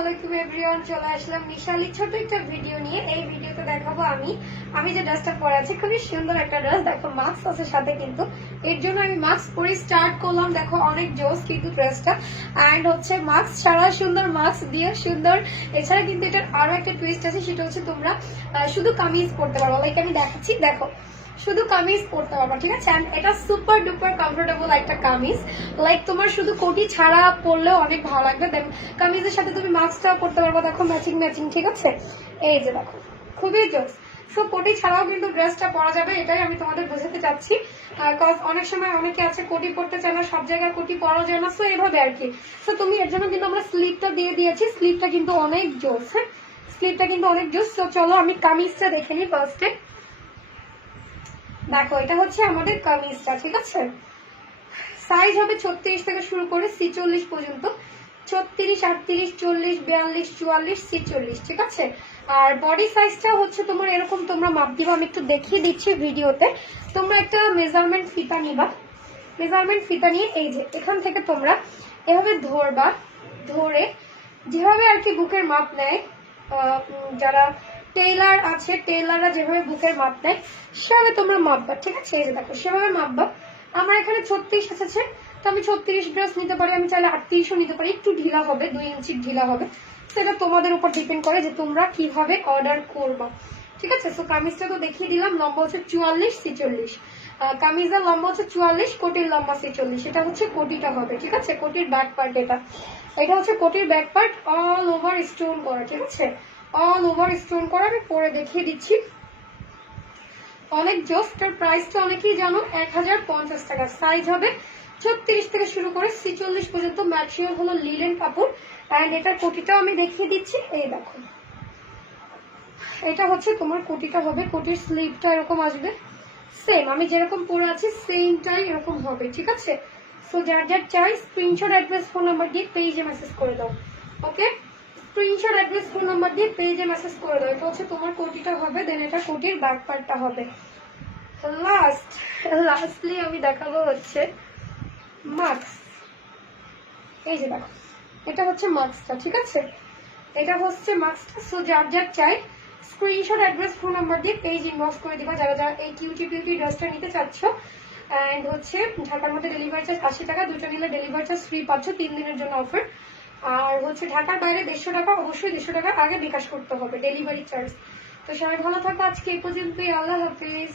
আলাইকুম এভরিওয়ান, চলে আসলাম মিশালি ছোট একটা ভিডিও নিয়ে। এই ভিডিওতে দেখাবো আমি যে ড্রেসটা পরে আছি, খুবই সুন্দর একটা ড্রেস। দেখো মাস্ক আছে সাথে, কিন্তু এর জন্য আমি মাস্ক পরে স্টার্ট করলাম। দেখো অনেক জোস কিন্তু ড্রেসটা, অ্যান্ড হচ্ছে মাস্ক ছাড়া সুন্দর, মাস্ক দিয়ে সুন্দর। এছাড়া কিন্তু এটার আরো একটা টুইস্ট আছে, সেটা হচ্ছে তোমরা শুধু কামিজ পরতে পারো। লাইক আমি দেখাচ্ছি, দেখো শুধু কামিজ পরতে পারবা, ঠিক আছে। এটা সুপার ডুপার কমফোর্টেবল একটা কামিজ। লাইক তোমার শুধু কোটি ছাড়া পরলেও অনেক ভালো লাগবে। দেন কামিজের সাথে তুমি মাস্কটাও পরতে পারবা, দেখো ম্যাচিং ম্যাচিং, ঠিক আছে। এই যে দেখো খুবই জোস। সো কোটি ছাড়াও কিন্তু ড্রেসটা পরা যাবে, এটাই আমি তোমাদের বোঝাতে চাচ্ছি। কজ অনেক সময় অনেকে আছে কোটি পরতে চায় না, সব জায়গায় কোটি পরা যায় না, সো এভাবে আর কি। সো তুমি এর জন্য কিন্তু আমরা স্লিপটা দিয়ে দিয়েছি, স্লিপটা কিন্তু অনেক জোস। হ্যাঁ, স্লিপটা কিন্তু অনেক জোস। তো চলো আমি কামিজটা দেখে নিই ফার্স্টে। দেখো এটা হচ্ছে আমাদের কামিজটা, ঠিক আছে। সাইজ হবে 36 থেকে শুরু করে 46 পর্যন্ত। 36, 38, 40, 42, 44, 46, ঠিক আছে। আর বডি সাইজটা হচ্ছে তোমার এরকম, তোমরা মাপ দিবা, আমি একটু দেখিয়ে দিচ্ছি ভিডিওতে। তোমরা একটা মেজারমেন্ট ফিতা নিবা, মেজারমেন্ট ফিতা নিয়ে এই যে এখান থেকে তোমরা এভাবে ধরবা, ধরে যেভাবে আর কি বুকের মাপ নেয়, যারা টেইলার আছে, টেইলাররা যেভাবে বুকের মাপ নেয় সেভাবে তোমরা মাপবা, ঠিক আছে। এই যে দেখো সেভাবে মাপবা। আমার এখানে 36 এসেছে, তো আমি 36 ড্রেস নিতে পারি, আমি চাইলে 38ও নিতে পারি, একটু ঢিলা হবে, 2 ইঞ্চি ঢিলা হবে। সেটা তোমাদের উপর ডিপেন্ড করে যে তোমরা কিভাবে অর্ডার করবা, ঠিক আছে। তো কামিজটা তো দেখিয়ে দিলাম, লম্বা হচ্ছে 44, 46। কামিজের লম্বা হচ্ছে 44, কোটির লম্বা 46। এটা হচ্ছে কোটিটা হবে, ঠিক আছে। কোটির ব্যাক পার্ট এটা হচ্ছে কোটির back part, all over stone করা, ঠিক আছে। অল ওভার স্টোন করা। আমি পরে দেখিয়ে দিচ্ছি, অনেক জোস। এটার প্রাইসটা অনেকেই জানো, 1050 টাকা। সাইজ হবে 36 থেকে শুরু করে 46 পর্যন্ত। ম্যাটেরিয়াল হলো লিলেন কাপড়। অ্যান্ড এটার কোটিটাও আমি দেখিয়ে দিচ্ছি, এই দেখো এটা হচ্ছে তোমার কোটিটা হবে। কোটির স্লিভটা এরকম আসবে, সেম আমি যেরকম পরে আছি সেমটাই এরকম হবে, ঠিক আছে। সো যার যার চাই স্ক্রিনশট, অ্যাড্রেস, ফোন নাম্বার দিয়ে পেজে মেসেজ করে দাও। ওকে, স্ক্রিনশট, অ্যাড্রেস, ফোন নাম্বার দিয়ে পেজে মেসেজ করে দাও। এটা হচ্ছে তোমার কোটিটা হবে, দেন এটা কোটির ব্যাক পার্টটা হবে। লাস্টলি আমি দেখাবো হচ্ছে মাস্ক। এই যে দেখো এটা হচ্ছে মাস্কটা, ঠিক আছে। এটা হচ্ছে মাস্কটা। সো যার যার চাই স্ক্রিনশট, অ্যাড্রেস, ফোন নাম্বার দিয়ে পেজ ইনবক্স করে দিবা, যারা যারা এই কিউটি বিউটি ড্রেসটা নিতে চাচ্ছ। অ্যান্ড হচ্ছে ঢাকার মধ্যে ডেলিভারি চার্জ 80 টাকা, দুটো নিলে ডেলিভারি চার্জ ফ্রি পাচ্ছ 3 দিনের জন্য অফার। আর হচ্ছে ঢাকার বাইরে 150 টাকা, অবশ্যই 150 টাকা আগে বিকাশ করতে হবে ডেলিভারি চার্জ। তো সবাই ভালো থাকো, আজকে এই পর্যন্তই। আল্লাহ হাফিজ।